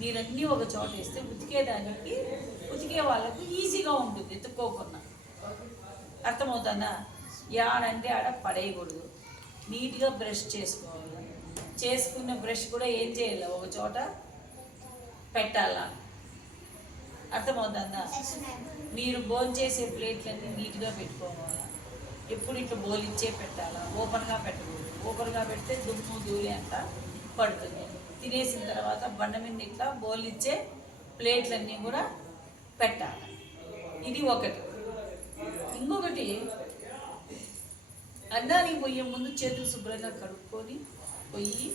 మీరన్నీ ఒక చోట వేస్తే ఉతికేదానికి ఉతికే వాళ్ళకు ఈజీగా ఉంటుంది ఎత్తుక్కోకుండా. అర్థమవుతుందా? ఆడంటే ఆడ పడేయకూడదు, నీట్గా బ్రష్ చేసుకోవాలి. చేసుకున్న బ్రష్ కూడా ఏం చేయాలి, ఒక చోట పెట్టాలా. అర్థమవుతుందా? మీరు భోంచేసే ప్లేట్లన్నీ నీట్గా పెట్టుకోవాలి. ఎప్పుడు ఇట్లా బోలిచ్చే పెట్టాలా, ఓపెన్గా పెట్టకూడదు. ఓపెన్గా పెడితే దుమ్ము ధూళి అంతా పడుతుంది. తినేసిన తర్వాత బండ మీద ఇట్లా బోలిచ్చే ప్లేట్లన్నీ కూడా పెట్టాలి. ఇది ఒకటి. ఇంకొకటి, అన్నానికి పోయే ముందు చేతులు శుభ్రంగా కడుక్కొని పోయి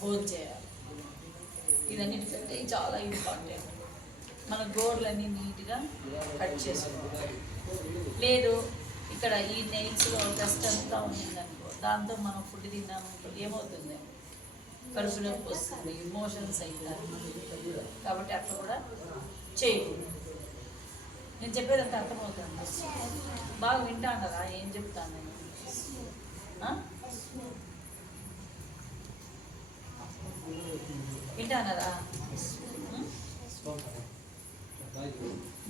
భోంచేయాలి. ఇదన్నిటికంటే చాలా ఇంపార్టెంట్. మన గోర్లన్నీ నీట్గా కట్ చేసుకోవాలి. లేదు ఇక్కడ ఈ నెయిల్స్లో డస్ట్ అంతా ఉండిందనుకో, దాంతో మనం ఫుడ్ తిన్నామనుకో ఏమవుతుంది, కడుపు నొప్పి వస్తుంది, ఇమోషన్స్ అవుతాయి. కాబట్టి అట్లా కూడా చేయకూడదు. నేను చెప్పేదంతా అర్థమవుతుంది? బాగా వింటానరా ఏం చెప్తాను నేను? వింటానరా?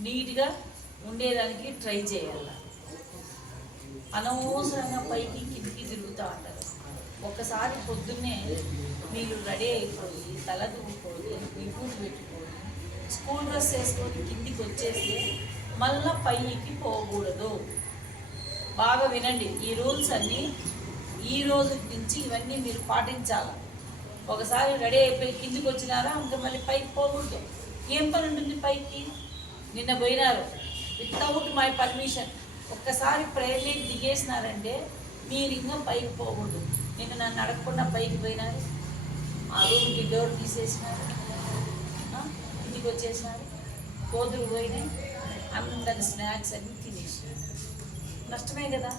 నీట్గా ఉండేదానికి ట్రై చేయాలి. అనవసరంగా పైకి కిందికి తిరుగుతూ ఉంటారు. ఒక్కసారి పొద్దున్నే మీరు రెడీ అయిపోయి తల దువ్వుకొని విభూతి పెట్టుకొని స్కూల్ డ్రెస్ వేసుకొని కిందికి వచ్చేస్తే మళ్ళీ పైకి పోకూడదు. బాగా వినండి, ఈ రూల్స్ అన్నీ ఈ రోజు నుంచి ఇవన్నీ మీరు పాటించాలి. ఒకసారి రెడీ అయిపోయి కిందికి వచ్చినారా ఇంకా మళ్ళీ పైకి పోకూడదు. ఏం పని ఉంటుంది పైకి? నిన్న పోయినారు వితౌట్ మై పర్మిషన్, ఒక్కసారి ప్రేయర్లోకి దిగేసినారంటే మీరు ఇంకా పైకి పోకూడదు. నిన్న నన్ను అడగకుండా పైకి పోయినారు, ఆ రూమ్కి డోర్ తీసేసినారు, ఇంటికి వచ్చేసినారు, కోతులు పోయినాయి, అందరి స్నాక్స్ అన్నీ తినేసినారు. నష్టమే కదా.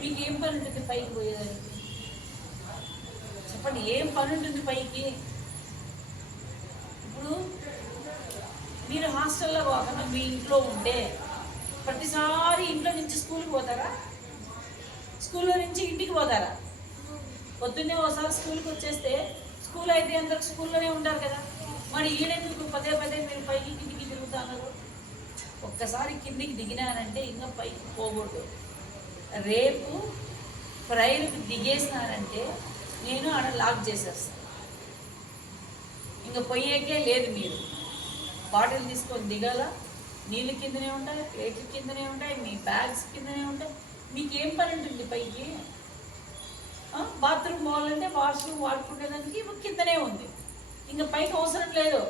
మీకు ఏం పని ఉంటుంది పైకి పోయేదానికి? చెప్పండి, ఏం పని ఉంటుంది పైకి? ఇప్పుడు మీరు హాస్టల్లో కాకుండా మీ ఇంట్లో ఉంటే ప్రతిసారి ఇంట్లో నుంచి స్కూల్కి పోతారా, స్కూల్లో నుంచి ఇంటికి పోతారా? పొద్దున్నే ఒకసారి స్కూల్కి వచ్చేస్తే స్కూల్ అయితే అందరికి స్కూల్లోనే ఉంటారు కదా. మరి ఈడెందుకు పదే పదే మీరు పైకి కిందికి తిరుగుతున్నారు? ఒక్కసారి కిందికి దిగినారంటే ఇంకా పైకి పోకూడదు. రేపు ప్రైర్కి దిగేసినారంటే నేను ఆడ లాక్ చేసేస్తాను. ఇంకా పోయేకే లేదు. మీరు బాటిల్ తీసుకొని దిగాల, నీళ్ళు కిందనే ఉంటాయి, ప్లేట్లు కిందనే ఉంటాయి, మీ బ్యాగ్స్ కిందనే ఉంటాయి. మీకేం పని ఉంటుంది పైకి? బాత్రూమ్ పోవాలంటే వాష్రూమ్ వాడుకునేదానికి కిందనే ఉంది, ఇంకా పైకి అవసరం లేదు.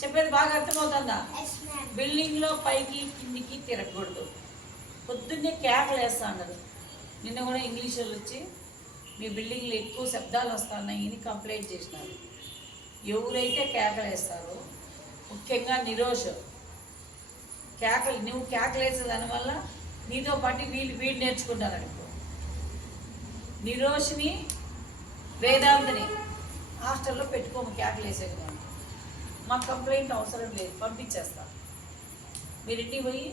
చెప్పేది బాగా అర్థమవుతుందా? బిల్డింగ్లో పైకి కిందికి తిరగకూడదు. పొద్దున్నే కేకలు వేస్తా అన్నారు. నిన్న కూడా ఇంగ్లీష్ వాళ్ళు వచ్చి మీ బిల్డింగ్లో ఎక్కువ శబ్దాలు వస్తున్నాయని కంప్లైంట్ చేసినారు. ఎవరైతే కేకలు వేస్తారో, ముఖ్యంగా నిరోష్, కేకలు నువ్వు కేకలు వేసే దానివల్ల నీతో పాటు వీడు నేర్చుకుంటారు అనుకో. నిరోష్ని వేదాంతని హాస్టల్లో పెట్టుకోము కేకలు వేసే కదా. మాకు కంప్లైంట్ అవసరం లేదు, పంపించేస్తా. మీరు ఇంటికి పోయి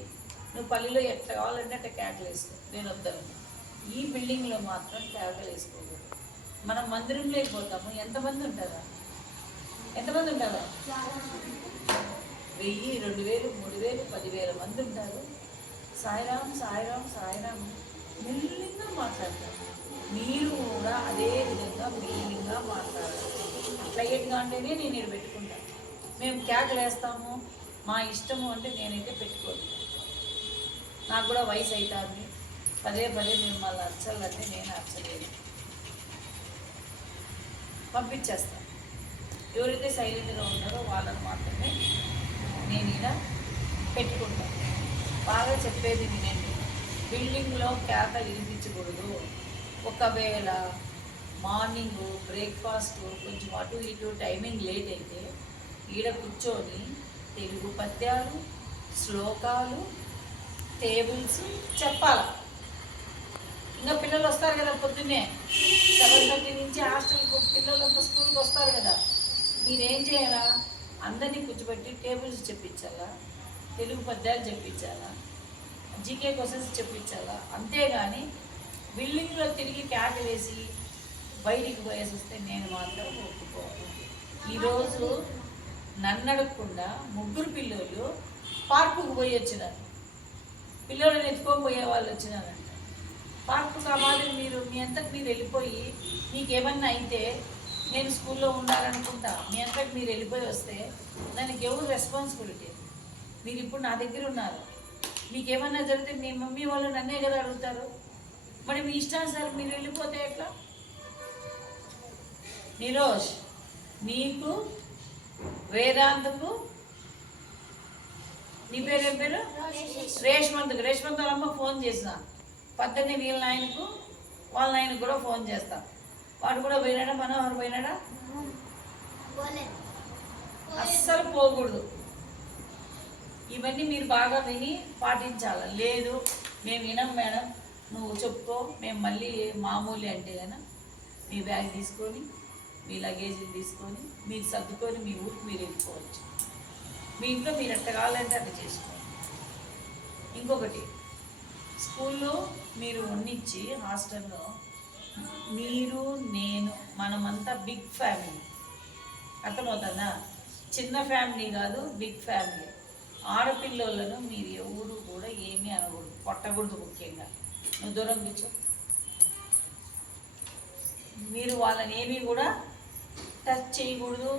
నువ్వు పల్లెలో ఎట్లా కావాలంటే అట్లా కేకలు వేసుకో, నేను వద్దాను. ఈ బిల్డింగ్లో మాత్రం కేకలు వేసుకోకూడదు. మనం మందిరంలో అయిపోతాము. ఎంతమంది ఉంటారా? ఎంతమంది ఉంటారా? 1000, 2000, 3000, 10,000 మంది ఉంటారు. సాయిరామ్ సాయిరామ్ సాయిరామ్ మెల్లిగా మాట్లాడతారు. మీరు కూడా అదే విధంగా మెల్లిగా మాట్లాడాలి. అట్లా ఏంటిగా అంటేనే నేను ఇక్కడ పెట్టుకుంటాను. మేము కేకలు వేస్తాము మా ఇష్టము అంటే నేనైతే పెట్టుకోను. నాకు కూడా వయసు అవుతుంది, పదే పదే మిమ్మల్ని అరచాలంటే నేను అరచలేదు, పంపించేస్తాను. ఎవరైతే సైలెంట్గా ఉన్నారో వాళ్ళని మాత్రమే నేను ఇలా పెట్టుకుంటాను. బాగా చెప్పేది వినండి, బిల్డింగ్లో కేక వినిపించకూడదు. ఒకవేళ మార్నింగ్ బ్రేక్ఫాస్ట్ కొంచెం అటు ఇటు టైమింగ్ లేట్ అయితే ఈడ కూర్చొని తెలుగు పద్యాలు, శ్లోకాలు, టేబుల్స్ చెప్పాలి. ఇంకా పిల్లలు వస్తారు కదా పొద్దున్నే 7:30 నుంచి హాస్టల్కి పిల్లలంతా స్కూల్కి వస్తారు కదా. మీరేం చేయాలా? అందరినీ కూర్చోబెట్టి టేబుల్స్ చెప్పించాలా, తెలుగు పద్యాలు చెప్పించాలా, జీకే క్వశ్చన్స్ చెప్పించాలా. అంతేగాని బిల్డింగ్లో తిరిగి క్యాట్ వేసి బయటికి పోయేసి వస్తే నేను మాత్రం ఒప్పుకోను. ఈరోజు నన్ను అడగకుండా ముగ్గురు పిల్లలు పార్కుకు పోయి వచ్చినారు. పిల్లలను ఎత్తుకొని పోయే వాళ్ళు వచ్చినారంట. పార్కు కావాలి మీరు మీ అంతకు మీరు వెళ్ళిపోయి మీకేమన్నా అయితే నేను స్కూల్లో ఉండాలనుకుంటా, మీ అంతకు మీరు వెళ్ళిపోయి వస్తే దానికి ఎవరు రెస్పాన్సిబిలిటీ? మీరు ఇప్పుడు నా దగ్గర ఉన్నారు, మీకేమన్నా జరిగితే మీ మమ్మీ వాళ్ళు నన్నే కదా అడుగుతారు. మరి మీ ఇష్టానుసారం మీరు వెళ్ళిపోతే ఎట్లా? నిరోష్, నీకు వేదాంతకు నీ పేరేం పేరు? రేష్మంత్ అమ్మ ఫోన్ చేసిన పద్దెని వీళ్ళ నాయనకు వాళ్ళ నాయనకు కూడా ఫోన్ చేస్తా. వాడు కూడా పోయినాడా? మనోహర్ పోయినాడా? అస్సలు పోకూడదు. ఇవన్నీ మీరు బాగా విని పాటించాలి. లేదు మేము వినం మేడం, నువ్వు చెప్పుకో, మేము మళ్ళీ మామూలు అంటే కనుక మీ బ్యాగ్ తీసుకొని మీ లగేజీని తీసుకొని మీరు సర్దుకొని మీ ఊరికి మీరు వెళ్ళిపోవచ్చు. మీ ఇంట్లో మీరు ఎట్ట కావాలంటే అట్లా చేసుకోండి. ఇంకొకటి, స్కూల్లో మీరు ఉన్నిచ్చి హాస్టల్లో మీరు నేను మనమంతా బిగ్ ఫ్యామిలీ, అర్థమవుతుందా? చిన్న ఫ్యామిలీ కాదు, బిగ్ ఫ్యామిలీ. ఆడపిల్లలను మీరు ఎవరు కూడా ఏమీ అనకూడదు, కొట్టకూడదు. ముఖ్యంగా నువ్వు దూరం కూర్చో. మీరు వాళ్ళని ఏమీ కూడా టచ్ చేయకూడదు,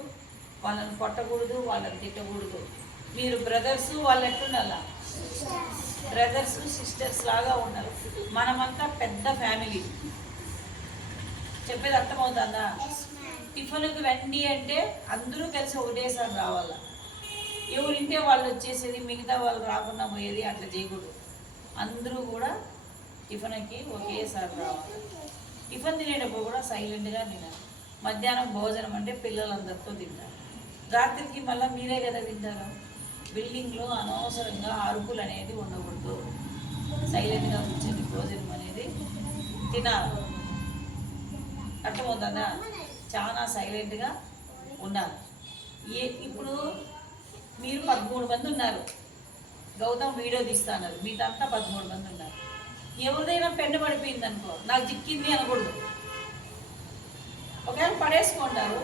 వాళ్ళని కొట్టకూడదు, వాళ్ళని తిట్టకూడదు. మీరు బ్రదర్స్ వాళ్ళు ఎట్లుండాలా? బ్రదర్స్ సిస్టర్స్ లాగా ఉండాలి. మనమంతా పెద్ద ఫ్యామిలీ. చెప్పేది అర్థమవుతుందా? టిఫిన్కి రండి అంటే అందరూ కలిసి ఒకటేసారి రావాలా. ఎవరింటే వాళ్ళు వచ్చేసేది, మిగతా వాళ్ళు రాకుండా పోయేది అట్లా చేయకూడదు. అందరూ కూడా టిఫిన్కి ఒకేసారి రావాలి. టిఫిన్ తినేటప్పుడు కూడా సైలెంట్గా తినాలి. మధ్యాహ్నం భోజనం అంటే పిల్లలందరితో తింటారు. రాత్రికి మళ్ళీ మీరే కదా తింటారు. బిల్డింగ్లో అనవసరంగా అరుపులు అనేది ఉండకూడదు. సైలెంట్గా కూర్చొని భోజనం అనేది తినాలి. అర్థమవుతుందా? చాలా సైలెంట్గా ఉండాలి. ఇప్పుడు మీరు 13 మంది ఉన్నారు, గౌతమ్ వీడియో తీస్తున్నారు, మీదంతా 13 మంది ఉన్నారు. ఎవరిదైనా పెన్ను పడిపోయింది అనుకో, నాకు చిక్కింది అనకూడదు. ఒకవేళ పడేసుకుంటారు,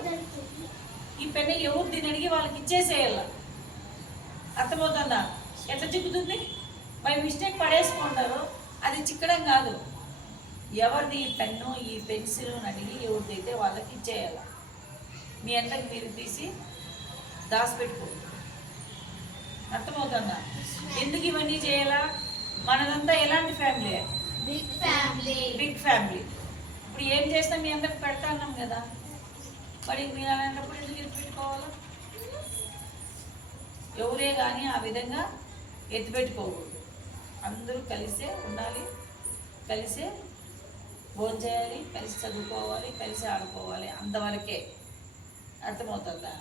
ఈ పెన్ను ఎవరు దీన్ని అడిగి వాళ్ళకి ఇచ్చేసేయాల. అర్థమవుతుందా? ఎట్లా చిక్కుతుంది? బై మిస్టేక్ పడేసుకుంటారు, అది చిక్కడం కాదు. ఎవరిది ఈ పెన్ను ఈ పెన్సిల్ అడిగి ఎవరిదైతే వాళ్ళకి ఇచ్చేయాల. మీ అంతకు మీరు తీసి దాచిపెట్టుకో. అర్థమవుతుందా? ఎందుకు ఇవన్నీ చేయాలా? మనదంతా ఎలాంటి family? Big family. Big family. ఇప్పుడు ఏం చేస్తాం? మీ అందరికి పెడతా అన్నాం కదా, మరి మీరు అలాంటప్పుడు ఎందుకు ఎత్తిపెట్టుకోవాలా? ఎవరే కానీ ఆ విధంగా ఎత్తిపెట్టుకోకూడదు. అందరూ కలిసే ఉండాలి, కలిసే భోజనం చేయాలి, కలిసి చదువుకోవాలి, కలిసి ఆడుకోవాలి. అంతవరకే. అర్థమవుతుందా?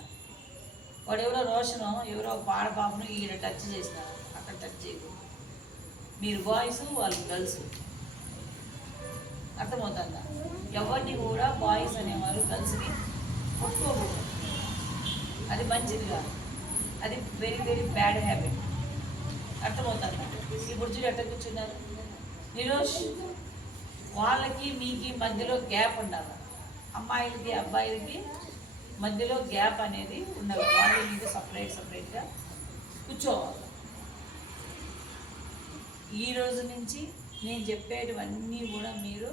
వాడు ఎవరో రోషను ఎవరో పాడపాపను ఈడ టచ్ చేసినారు, అక్కడ టచ్ చేయకూడదు. మీరు బాయ్స్, వాళ్ళు గర్ల్స్. అర్థమవుతుందా? ఎవరిని కూడా బాయ్స్ అనేవారు గర్ల్స్ని కొట్టుకోకూడదు. అది మంచిది కాదు, అది వెరీ వెరీ బ్యాడ్ హ్యాబిట్. అర్థమవుతుందా? ఇప్పుడు చూడు ఎట్లా కూర్చున్నారు. నిరోష్, వాళ్ళకి మీకు మధ్యలో గ్యాప్ ఉండాలి. అమ్మాయిలకి అబ్బాయిలకి మధ్యలో గ్యాప్ అనేది ఉండాలి. వాళ్ళు మీకు సపరేట్గా కూర్చోవాలి. ఈ రోజు నుంచి నేను చెప్పేటివన్నీ కూడా మీరు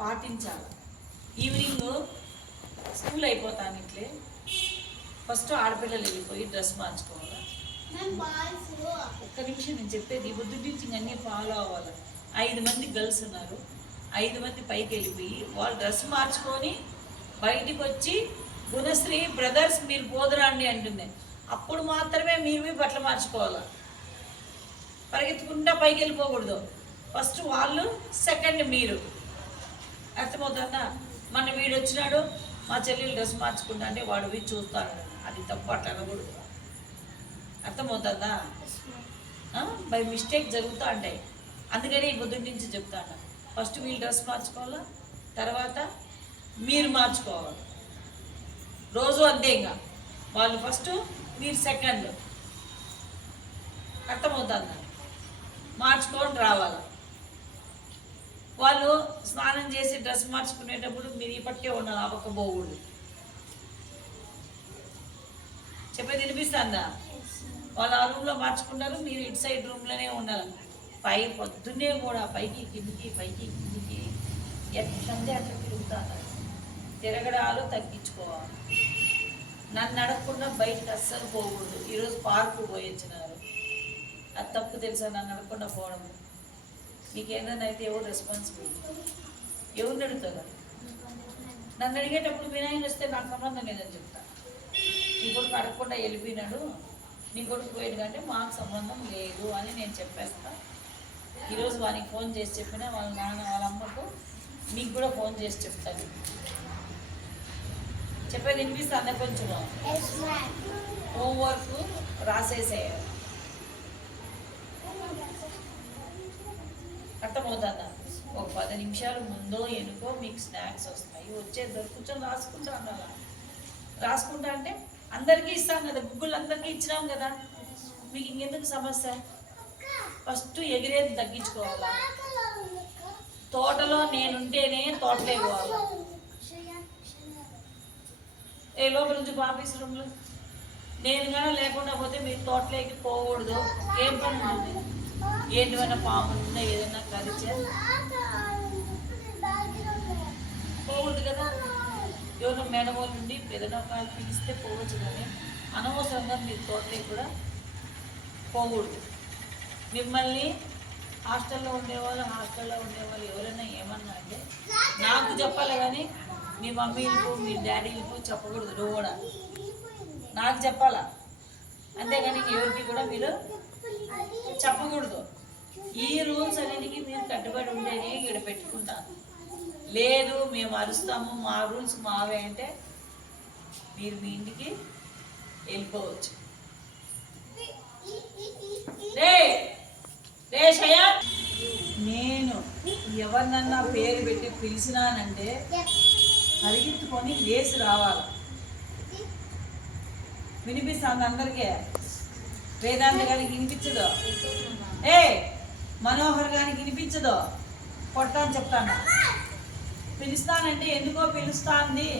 పాటించాలి. ఈవినింగ్ స్కూల్ అయిపోతాను ఇట్లే, ఫస్ట్ ఆడపిల్లలు వెళ్ళిపోయి డ్రెస్ మార్చుకోవాలి. ఒక్క నిమిషం నేను చెప్పేది, బుద్ధి నుంచి అన్నీ ఫాలో అవ్వాలి. 5 మంది గర్ల్స్ ఉన్నారు, 5 మంది పైకి వెళ్ళిపోయి వాళ్ళు డ్రెస్ మార్చుకొని బయటికి వచ్చి గుణశ్రీ బ్రదర్స్ మీరు పోదురండి అంటుంది. అప్పుడు మాత్రమే మీరు బట్టలు మార్చుకోవాలి. పరిగెత్తుకుంటా పైకి వెళ్ళిపోకూడదు. ఫస్ట్ వాళ్ళు, సెకండ్ మీరు. అర్థమవుతుందా? మన వీడు వచ్చినాడు, మా చెల్లెలు డ్రెస్ మార్చుకుంటా అంటే వాడు వీడు చూస్తాడు, అది తప్పు, అట్లా అనకూడదు. అర్థమవుతుందా? బై మిస్టేక్ జరుగుతూ ఉంటాయి. అందుకని ఈ పొద్దున్న నుంచి చెప్తాను, ఫస్ట్ వీళ్ళు డ్రెస్ మార్చుకోవాలా, తర్వాత మీరు మార్చుకోవాలి. రోజు అంతే. ఇంకా వాళ్ళు ఫస్ట్, మీరు సెకండ్. అర్థమవుతుందా? మార్చుకొని రావాలి. వాళ్ళు స్నానం చేసి డ్రెస్ మార్చుకునేటప్పుడు మీరు ఇప్పటికే ఉండాలి, అవ్వకపోకూడదు. చెప్పేది వినిపిస్తుందా? వాళ్ళు ఆ రూమ్లో మార్చుకుంటారు, మీరు ఇటు సైడ్ రూమ్లోనే ఉండాలి. పొద్దున్నే కూడా పైకి కిందికి పైకి కిందికి ఎట్లంటే అట్లా తిరుగుతారు. తిరగడాలు తగ్గించుకోవాలి. నన్ను అడగకుండా బయటకు అస్సలు పోకూడదు. ఈరోజు పార్కు పోయించినారు, అది తప్పు తెలుసా? నన్ను అడగకుండా పోవడం. మీకు ఏదైనా అయితే ఎవరు రెస్పాన్సిబిలిటీ? ఎవరిని అడుగుతారు? నన్ను అడిగేటప్పుడు వినాయకుడు వస్తే నాకు సంబంధం లేదని చెప్తా. నీ కొడుకు అడగకుండా వెళ్ళిపోయినాడు, నీ కొడుకు పోయాడు అంటే మాకు సంబంధం లేదు అని నేను చెప్పేస్తా. ఈరోజు వానికి ఫోన్ చేసి చెప్పినా వాళ్ళ నాన్న వాళ్ళ అమ్మకు మీకు కూడా ఫోన్ చేసి చెప్తాను. చెప్పేది వినిపిస్తుందా? కొంచెం హోంవర్క్ రాసేసేయాలి. అర్థమవుతుందా? ఒక 10 నిమిషాలు ముందో ఎనుకో మీకు స్నాక్స్ వస్తాయి, వచ్చేద్దరు కూర్చొని రాసుకుంటా ఉండాలి. రాసుకుంటా అంటే అందరికీ ఇస్తాం కదా, గుగ్గులు అందరికీ ఇచ్చినాం కదా, మీకు ఇంకెందుకు సమస్య? ఫస్ట్ ఎగిరేది తగ్గించుకోవాలా. తోటలో నేనుంటేనే తోటలే పోవాలి. ఏ లోపల నుంచి ఆఫీస్ రూమ్లో నేను కానీ లేకుండా పోతే మీరు తోటలోకి పోకూడదు. ఏం పని ఉంటుంది? ఏంటివైనా పాములు ఉందా, ఏదైనా కలిచే పోకూడదు కదా. ఎవరో మేడమోళ్ళు నుండి ఏదైనా వాళ్ళు పిలిస్తే పోవచ్చు, కానీ అనవసరంగా మీరు తోటలోకి కూడా పోకూడదు. మిమ్మల్ని హాస్టల్లో ఉండేవాళ్ళు ఎవరైనా ఏమన్నా అంటే నాకు చెప్పాలి, కానీ మీ మమ్మీలకు మీ డాడీలకు చెప్పకూడదు. నువ్వు కూడా నాకు చెప్పాలా, అంతేగాని ఎవరికి కూడా మీరు చెప్పకూడదు. ఈ రూల్స్ అన్నిటికీ మీరు కట్టుబడి ఉంటేనే ఇక్కడ పెట్టుకుంటాను. లేదు మేము అరుస్తాము, మా రూల్స్ మావే అంటే మీరు మీ ఇంటికి వెళ్ళిపోవచ్చు. నేను ఎవరినన్నా పేరు పెట్టి పిలిచినానంటే పరిగెత్తుకొని లేచి రావాలి. వినిపిస్తుంది అందరికీ? వేదాంత గారికి వినిపించదు, మనోహర్ గారికి వినిపించదు, కొడతా అని చెప్తాను. పిలుస్తానంటే ఎందుకో పిలుస్తాంది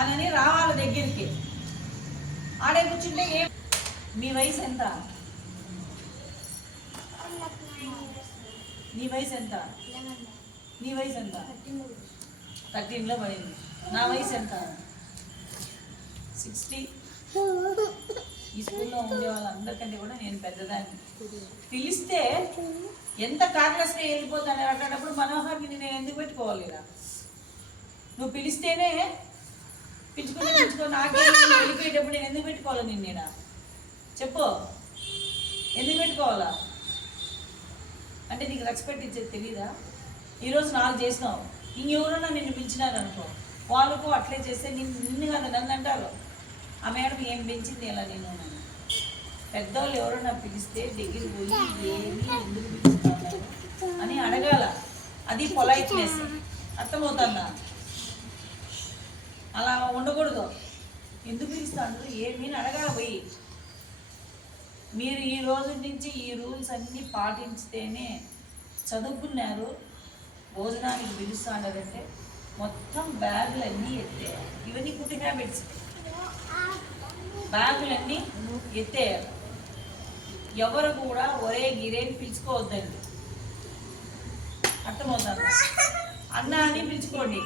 అని రావాలి దగ్గరికి. ఆడే కూర్చుంటే మీ వయసు ఎంత? నీ వయసు ఎంత? నీ వయసు ఎంత? 13లో పడింది. నా వయసు ఎంత? 60. ఈ స్కూల్లో ఉండే వాళ్ళందరికంటే కూడా నేను పెద్దదాన్ని. పిలిస్తే ఎంత కార్లెస్గా వెళ్ళిపోతాను. అట్లాంటప్పుడు మనోహర్ని నేను ఎందుకు పెట్టుకోవాలి? నువ్వు పిలిస్తేనే పిలుచుకో. నాకే వెళ్ళిపోయేటప్పుడు నేను ఎందుకు పెట్టుకోవాలి నిన్న? చెప్పు, ఎందుకు పెట్టుకోవాలా? అంటే నీకు రెస్పెక్ట్ ఇచ్చేది తెలీదా? ఈరోజు నాకు చేసినావు, ఇంకెవరన్నా నిన్ను పిలిచినారనుకో, వాళ్ళకు అట్లే చేస్తే నిన్ను కదా నన్ను అంటారు. ఆ మేడం ఏం పెంచింది ఎలా నేను? పెద్దవాళ్ళు ఎవరన్నా పిలిస్తే దగ్గర పోయి ఏమి ఎందుకు పిలుస్తున్నారు అని అడగాల. అది పొలైట్నెస్. అర్థమవుతుందా? అలా ఉండకూడదు. ఎందుకు పిలుస్తాను ఏమీ అడగాల పోయి. మీరు ఈ రోజు నుంచి ఈ రూల్స్ అన్నీ పాటించితేనే చదువుకున్నారు. భోజనానికి పిలుస్తానంటే మొత్తం బ్యాగులన్నీ ఎత్తేయాలి. ఇవన్నీ గుడ్ హ్యాబిట్స్. బ్యాగులన్నీ ఎత్తేయాలి. ఎవరు కూడా ఒరే గిరేని పిలుచుకోవద్దండి. అర్థమవుతుంది? అన్న అని పిలుచుకోండి,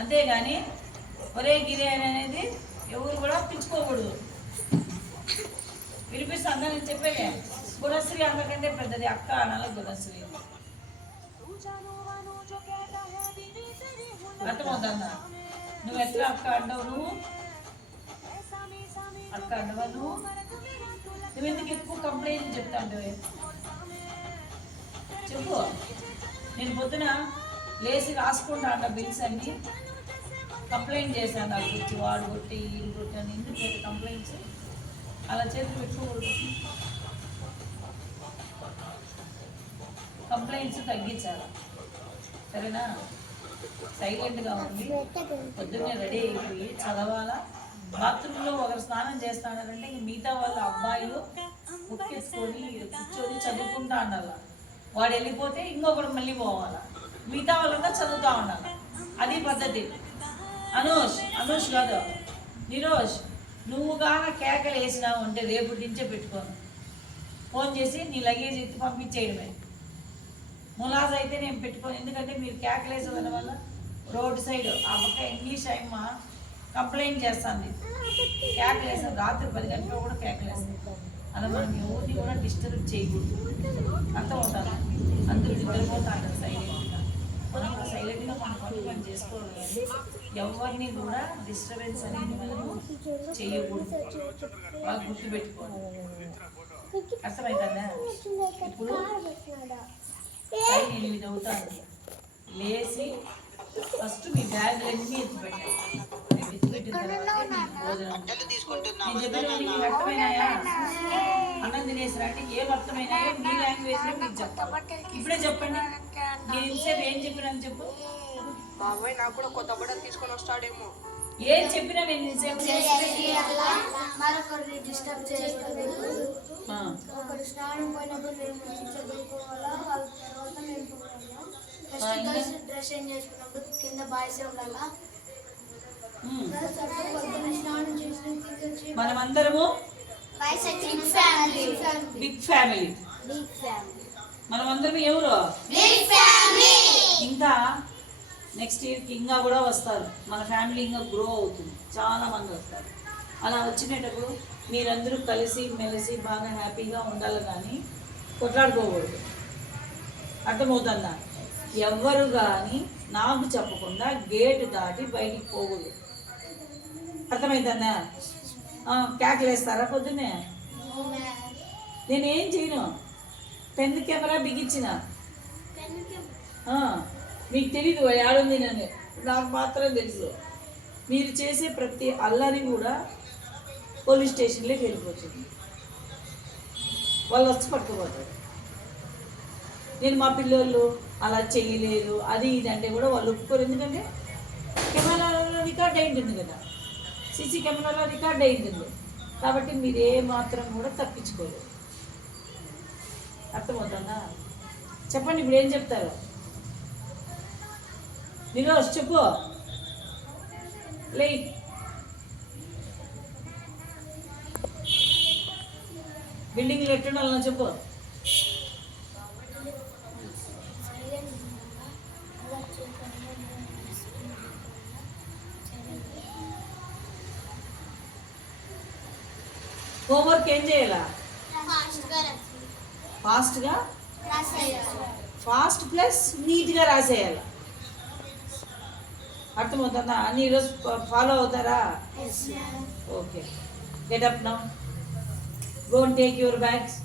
అంతేగాని ఒరే గిరేని అనేది ఎవరు కూడా పిలుచుకోకూడదు. వినిపిస్తా అన్న నేను చెప్పేదే. గుణశ్రీ అందకంటే పెద్దది అక్క అనాలి. గుణశ్రీ అర్థమవుతుందా? నువ్వు ఎట్లా అక్క అంటావు? నువ్వు అక్క అంటావా? నువ్వెందుకు ఎక్కువ కంప్లైంట్ చెప్తా అంటావే? చెప్పు. నేను పొద్దున లేచి రాసుకుంటా అంట బిల్స్ అన్ని. కంప్లైంట్ చేశాను, నాకు వచ్చి వాడు కొట్టి వీళ్ళు కొట్టి అని. ఎందుకు కంప్లైంట్స్? అలా చేతులు పెట్టుకోకూడదు. కంప్లైంట్స్ తగ్గించాలి, సరేనా? సైలెంట్గా ఉండి పొద్దున్నే రెడీ అయిపోయి చదవాలా. బాత్రూంలో ఒకరు స్నానం చేస్తానంటే ఇంక మిగతా వాళ్ళ అబ్బాయిలు ఉక్కేసుకొని కూర్చొని చదువుకుంటా ఉండాలి. వాడు వెళ్ళిపోతే ఇంకొకరు మళ్ళీ పోవాలా, మిగతా వాళ్ళంతా చదువుతూ ఉండాలి. అది పద్ధతి. అనూష్ కాదు, నిరోష్, నువ్వు గాన కేకలు వేసినావు అంటే రేపటి నుంచే పెట్టుకోను. ఫోన్ చేసి నీ లగేజ్ ఎత్తి పంపించేయడమే. ములాజ్ అయితే నేను పెట్టుకోను, ఎందుకంటే మీరు కేకలు వేసేదాని వల్ల రోడ్డు సైడ్ ఆ పక్క ఇంగ్లీష్ అమ్మ కంప్లైంట్ చేస్తుంది. కేకలు వేసాను, రాత్రి 10 గంటలకు కూడా కేకలు వేస్తాను. అలా మనం ఎవరిని కూడా డిస్టర్బ్ చేయకూడదు. అర్థం అవుతాను. అందరూ నిద్రపోతా అంటారు సైలెంట్గా. మనం సైలెంట్గా మన పని చేసుకోవాలి. ఎవరిని కూడా డిస్టర్బెన్స్ అనేది మనము చేయకూడదు. బాగా గుర్తుపెట్టుకోవాలి. అర్థమవుతుందా? ఇప్పుడు 8 అవుతాను. లేచి ఫస్ట్ మీ బ్యాగులన్నీ ఎత్తిపెట్టాలి. ఎత్తిపెట్టిన తర్వాత భోజనం. నేను చెప్పినవన్నీ మీకు అర్థమైనాయా? అన్నం తినేసిరా అంటే ఏం అర్థమైనాయో మీ లాంగ్వేజ్లో మీకు చెప్పాలి. ఇప్పుడే చెప్పండి. నేను ఇంతసేపు ఏం చెప్పినాను చెప్పు. బాబాయ్ నాకు కూడా కొత్త బట్టలు తీసుకొని వస్తాడేమో. ఏం చెప్పినా నేను ఇంతసేపు మరొకరిని డిస్టర్బ్ చేయకూడదు. ఒకరు స్నానం పోయినప్పుడు మేము చదువుకోవాలా, వాళ్ళ తర్వాత మేము పోవాలా. ఫస్ట్ గర్ల్స్ డ్రెస్ చేంజ్ చేసుకున్నప్పుడు కింద బాయ్స్ ఉండాలా. స్నానం చేసిన మనమందరము బిగ్ ఫ్యామిలీ. మనమందరం ఎవరు? ఇంకా నెక్స్ట్ ఇయర్కి ఇంకా కూడా వస్తారు. మన ఫ్యామిలీ ఇంకా గ్రో అవుతుంది, చాలా మంది వస్తారు. అలా వచ్చినప్పుడు మీరందరూ కలిసి మెలిసి బాగా హ్యాపీగా ఉండాలి, కానీ కొట్లాడుకోకూడదు. అర్థమవుతుందా? ఎవ్వరు కానీ నాకు చెప్పకుండా గేటు దాటి బయటికి పోకూడదు. అర్థమవుతుందా? క్యాకులు వేస్తారా పొద్దున్నే? నేనేం చేయను. పెన్ కెమెరా బిగించిన. మీకు తెలీదు ఏడుంది నన్ను, నాకు మాత్రం తెలుసు. మీరు చేసే ప్రతి అల్లరి కూడా పోలీస్ స్టేషన్లోకి వెళ్ళిపోతుంది. వాళ్ళు వచ్చి పట్టుకుపోతారు. నేను మా పిల్లోళ్ళు అలా చేయలేదు అది ఇది అంటే కూడా వాళ్ళు ఒప్పుకోరు. ఎందుకంటే కెమెరాలో రికార్డ్ అయింటుంది కదా, సీసీ కెమెరాలో రికార్డ్ అయింటుంది. కాబట్టి మీరు ఏ మాత్రం కూడా తప్పించుకోలేదు. అర్థమవుతుందా? చెప్పండి, ఇప్పుడు ఏం చెప్తారు? నిరోష్ చెప్పు. లే బిల్డింగ్లు ఎట్టుండాలన్నా చెప్పు. హోంవర్క్ ఏం చేయాలా? ఫాస్ట్గా, ఫాస్ట్ ప్లస్ నీట్గా రాసేయాలి. అర్థమవుతుందా? అన్ని ఈరోజు ఫాలో అవుతారా? Okay, get up now, go and take your bags.